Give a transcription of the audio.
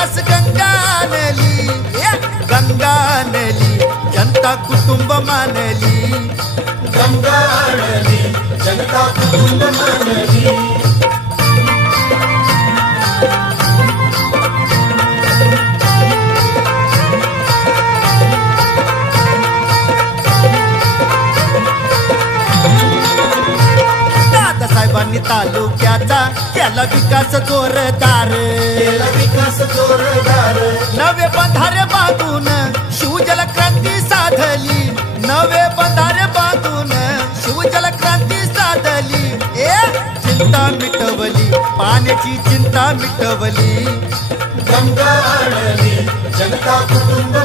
विकास गंगानली गंगानली जनता कुटुंब मानली गंगानली जनता कुटुंब मानली साहेबांनी तालुक्याचा केला विकास जोरदार नवे बंधारे बांधून शिवजल क्रांती साधली नवे बंधारे बांधून शिवजल क्रांती साधली चिंता मिटवली पाण्याची चिंता मिटवली गंगा आणली जनता कुटुंब